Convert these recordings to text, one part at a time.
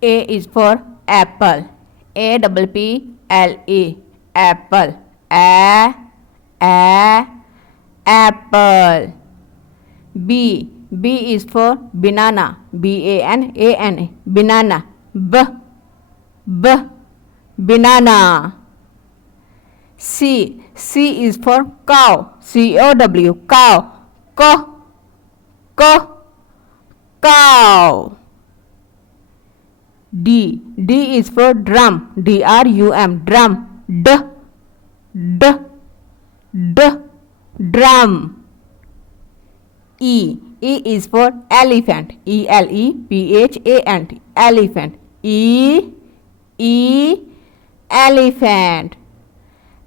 A is for apple. APPLE. Apple. Apple. B is for banana. BANANA. Banana. Banana. C is for cow. COW. Cow. Cow. D is for drum. DRUM. Drum. Drum. E is for elephant. ELEPHANT. Elephant. Elephant.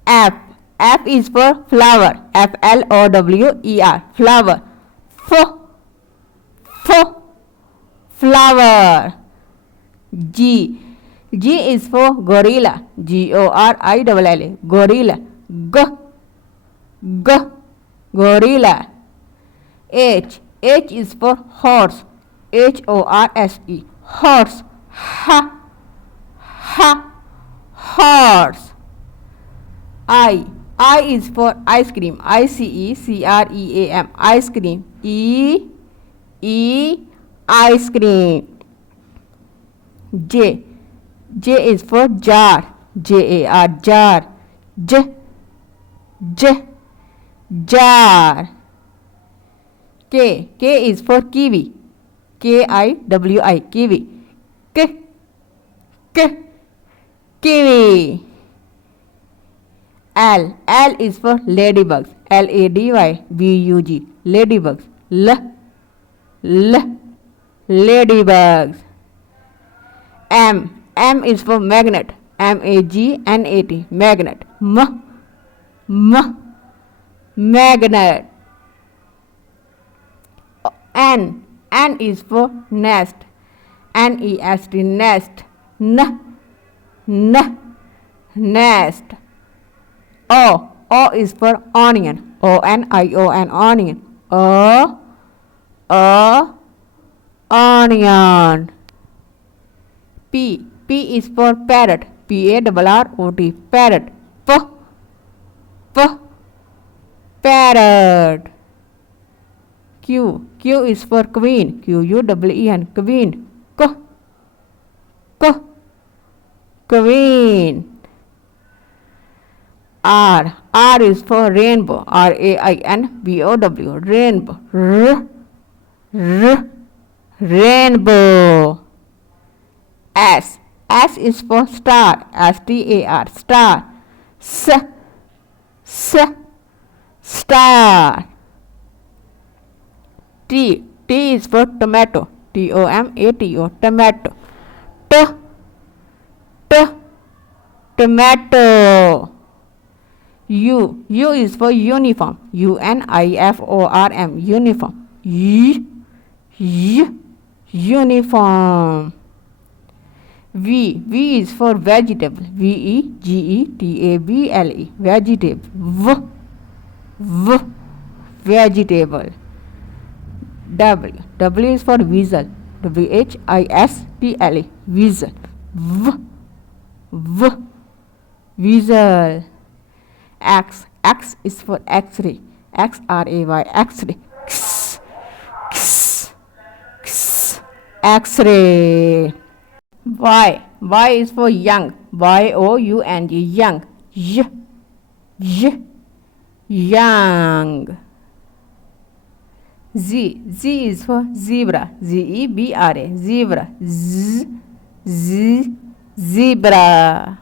F is for flower. FLOWER. Flower. Flower. G is for gorilla. GORILLA. Gorilla. Gorilla. H is for horse. HORSE. Horse. Horse. I is for ice cream. ICECREAM. Ice cream. Ice cream. J is for jar. JAR. Jar. Jar. K is for kiwi. KIWI. Kiwi. Kiwi. L is for ladybugs. LADYBUG. Ladybugs. Ladybugs. M is for magnet. MAGNET. Magnet. Magnet. N is for nest. NEST. Nest. Nest. O is for onion. ONION. Onion. Onion. P is for parrot. PARROT. Parrot. Parrot. Q is for queen. QUEEN. Queen. Queen. R is for rainbow. RAINBOW. Rainbow. Rainbow. S is for star. STAR. Star. Star. T is for tomato. TOMATO. Tomato. Tomato. U is for uniform. UNIFORM. Uniform. Uniform. V is for vegetable. VEGETABLE. Vegetable. Vegetable. W is for whistle. WHISTLE. Whistle. Whistle. X is for X-ray. XRAY. X-ray. X-ray. Y is for young. YOUNG. Young. Young. Z is for zebra. ZEBRA. Zebra. Zebra.